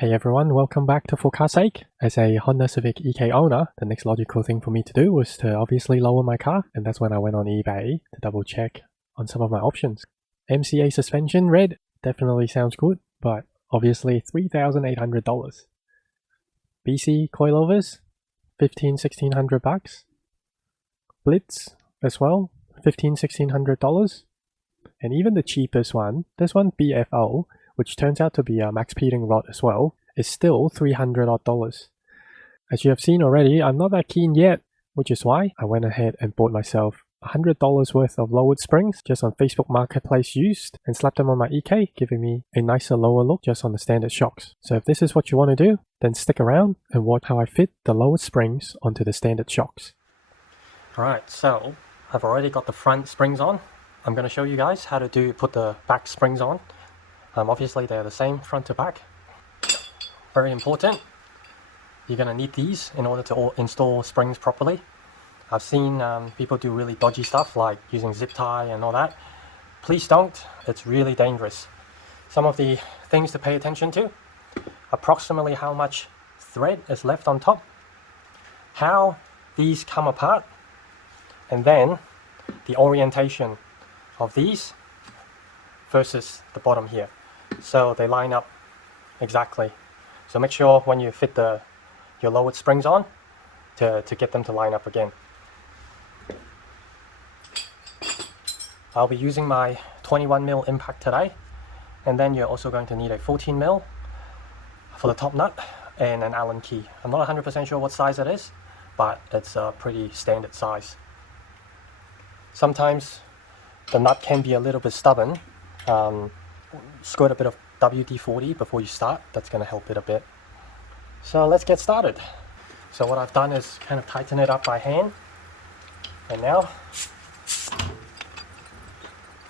Hey everyone, welcome back to For Car's Sake. As a Honda Civic EK owner, the next logical thing for me to do was to obviously lower my car, and that's when I went on eBay to double check on some of my options. MCA suspension red definitely sounds good, but obviously $3,800. BC coilovers, $1,500-$1,600. Blitz as well, $1,500-$1,600. And even the cheapest one, this one BFO, which turns out to be a max peeling rod as well, is still $300 odd. As you have seen already, I'm not that keen yet, which is why I went ahead and bought myself $100 worth of lowered springs just on Facebook Marketplace used and slapped them on my EK, giving me a nicer lower look just on the standard shocks. So if this is what you want to do, then stick around and watch how I fit the lowered springs onto the standard shocks. Alright, so I've already got the front springs on. I'm going to show you guys how to put the back springs on. Obviously they're the same front to back. Very important. You're going to need these in order to install springs properly. I've seen people do really dodgy stuff like using zip tie and all that. Please don't. It's really dangerous. Some of the things to pay attention to: approximately how much thread is left on top, how these come apart, and then the orientation of these versus the bottom here, so they line up exactly. So make sure when you fit your lowered springs on to get them to line up again. I'll be using my 21mm impact today, and then you're also going to need a 14mm for the top nut and an Allen key. I'm not 100% sure what size it is, but it's a pretty standard size. Sometimes the nut can be a little bit stubborn. Squirt a bit of WD-40 before you start. That's going to help it a bit. So let's get started. So what I've done is kind of tighten it up by hand, and now,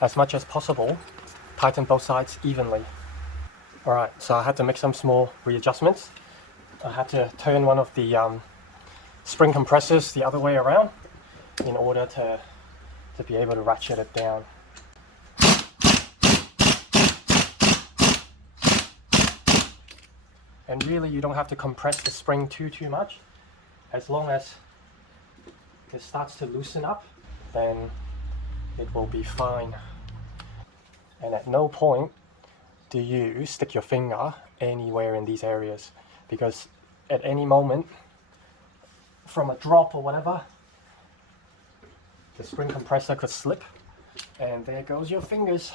as much as possible, tighten both sides evenly. Alright, so I had to make some small readjustments. I had to turn one of the spring compressors the other way around in order to be able to ratchet it down. And really, you don't have to compress the spring too much. As long as it starts to loosen up, then it will be fine. And at no point do you stick your finger anywhere in these areas, because at any moment, from a drop or whatever, the spring compressor could slip, and there goes your fingers.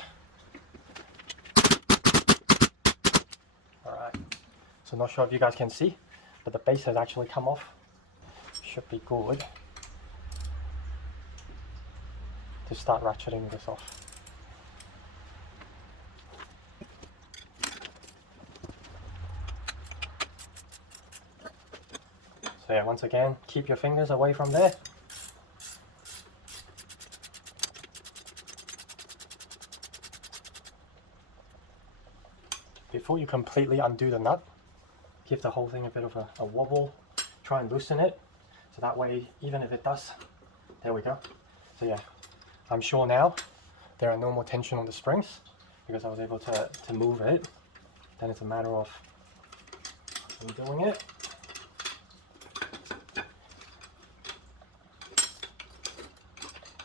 Alright, so not sure if you guys can see, but the base has actually come off. Should be good to start ratcheting this off. So yeah, once again, keep your fingers away from there. Before you completely undo the nut, give the whole thing a bit of a wobble. Try and loosen it, so that way, even if it does, there we go. So yeah, I'm sure now there are no more tension on the springs because I was able to move it. Then it's a matter of undoing it.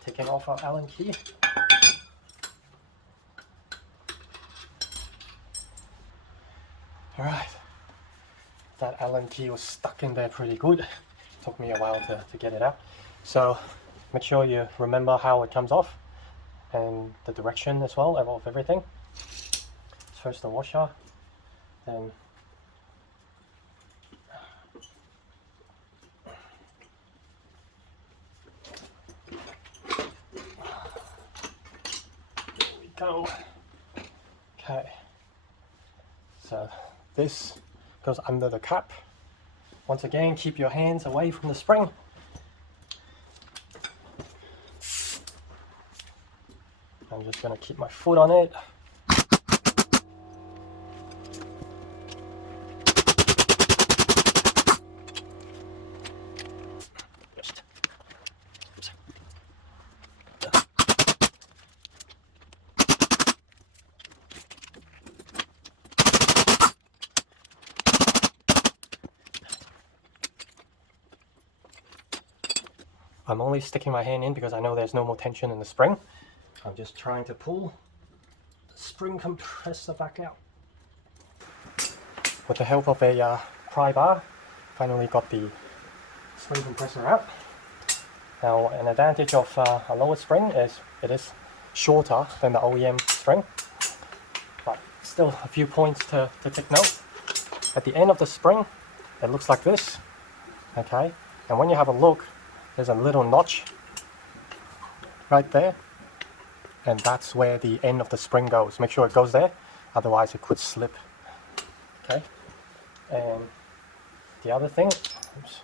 Taking off our Allen key. Alright, that Allen key was stuck in there pretty good. Took me a while to get it out. So make sure you remember how it comes off and the direction as well of everything. First the washer, then there we go. Okay, so this goes under the cap. Once again, keep your hands away from the spring. I'm just going to keep my foot on it. I'm only sticking my hand in because I know there's no more tension in the spring. I'm just trying to pull the spring compressor back out. With the help of a pry bar, finally got the spring compressor out. Now, an advantage of a lower spring is it is shorter than the OEM spring, but still a few points to take note. At the end of the spring, it looks like this, okay? And when you have a look, there's a little notch right there, and that's where the end of the spring goes. Make sure it goes there, otherwise it could slip, okay? And the other thing, oops.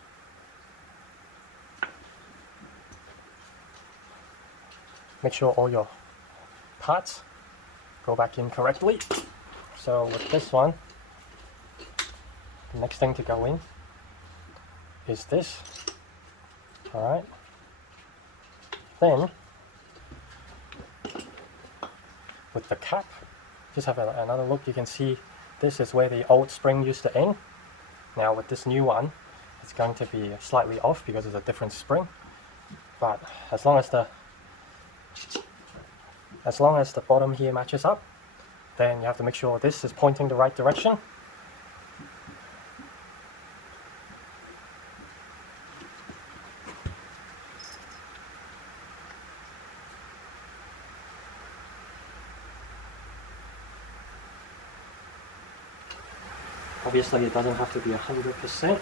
Make sure all your parts go back in correctly. So with this one, the next thing to go in is this. Alright. Then, with the cap, just have another look. You can see this is where the old spring used to end. Now with this new one, it's going to be slightly off because it's a different spring. But as long as the bottom here matches up, then you have to make sure this is pointing the right direction. Obviously it doesn't have to be 100%,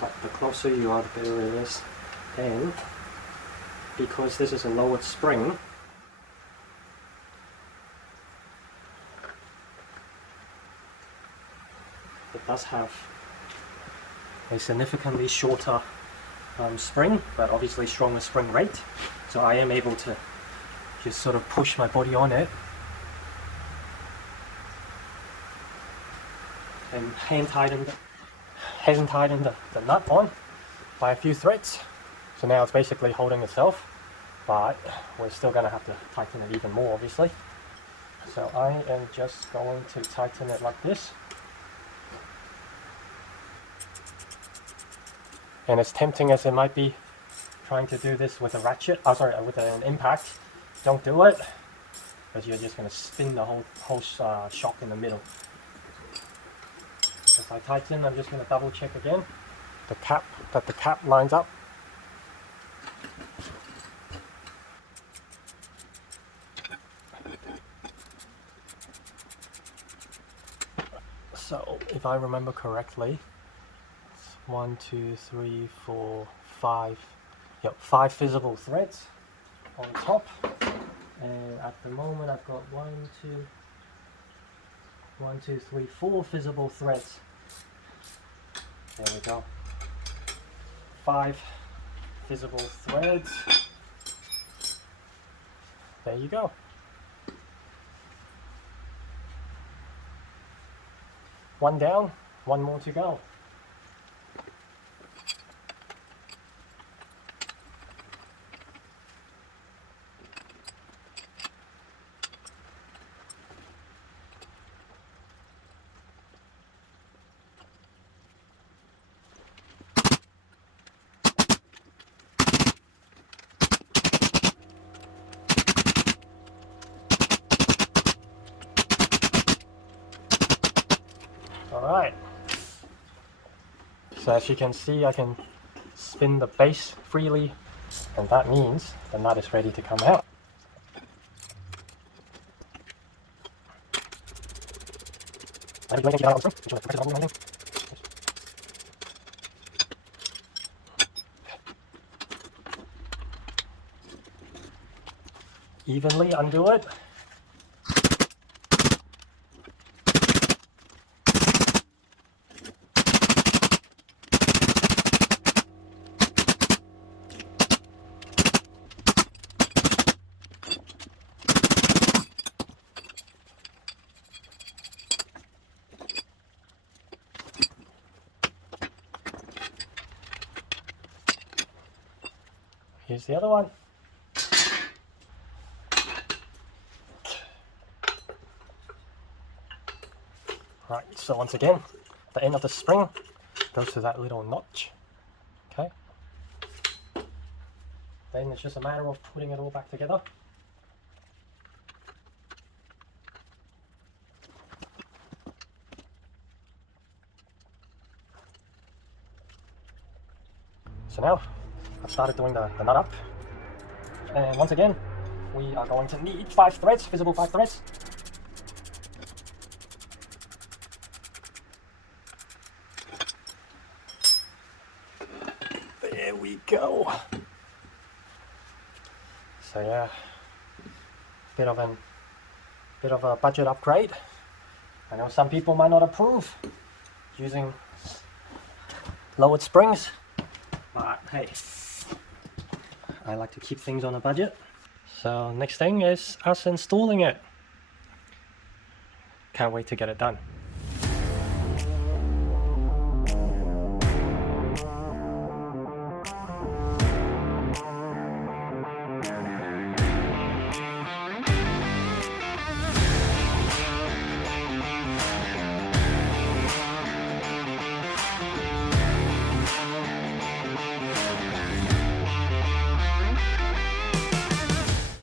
but the closer you are, the better it is. And because this is a lowered spring, it does have a significantly shorter spring, but obviously stronger spring rate. So I am able to just sort of push my body on it and hand tighten the nut on by a few threads. So now it's basically holding itself, but we're still going to have to tighten it even more, obviously. So I am just going to tighten it like this. And as tempting as it might be trying to do this with a ratchet, with an impact, don't do it, because you're just going to spin the whole shock in the middle. As I tighten, I'm just going to double check again that the cap lines up. So if I remember correctly, it's 1, 2, 3, 4, 5. Yep, 5 visible threads on top. And at the moment I've got 1, 2, 3, 4 visible threads. There we go. 5 visible threads. There you go. One down, one more to go. Alright, so as you can see, I can spin the base freely, and that means the nut is ready to come out. Evenly undo it. Here's the other one. Right, so once again, the end of the spring goes to that little notch. Okay. Then it's just a matter of putting it all back together. So now I've started doing the nut up, and once again we are going to need 5 threads, visible 5 threads. There we go. So yeah, bit of a budget upgrade. I know some people might not approve using lowered springs, but hey, I like to keep things on a budget. So next thing is us installing it. Can't wait to get it done.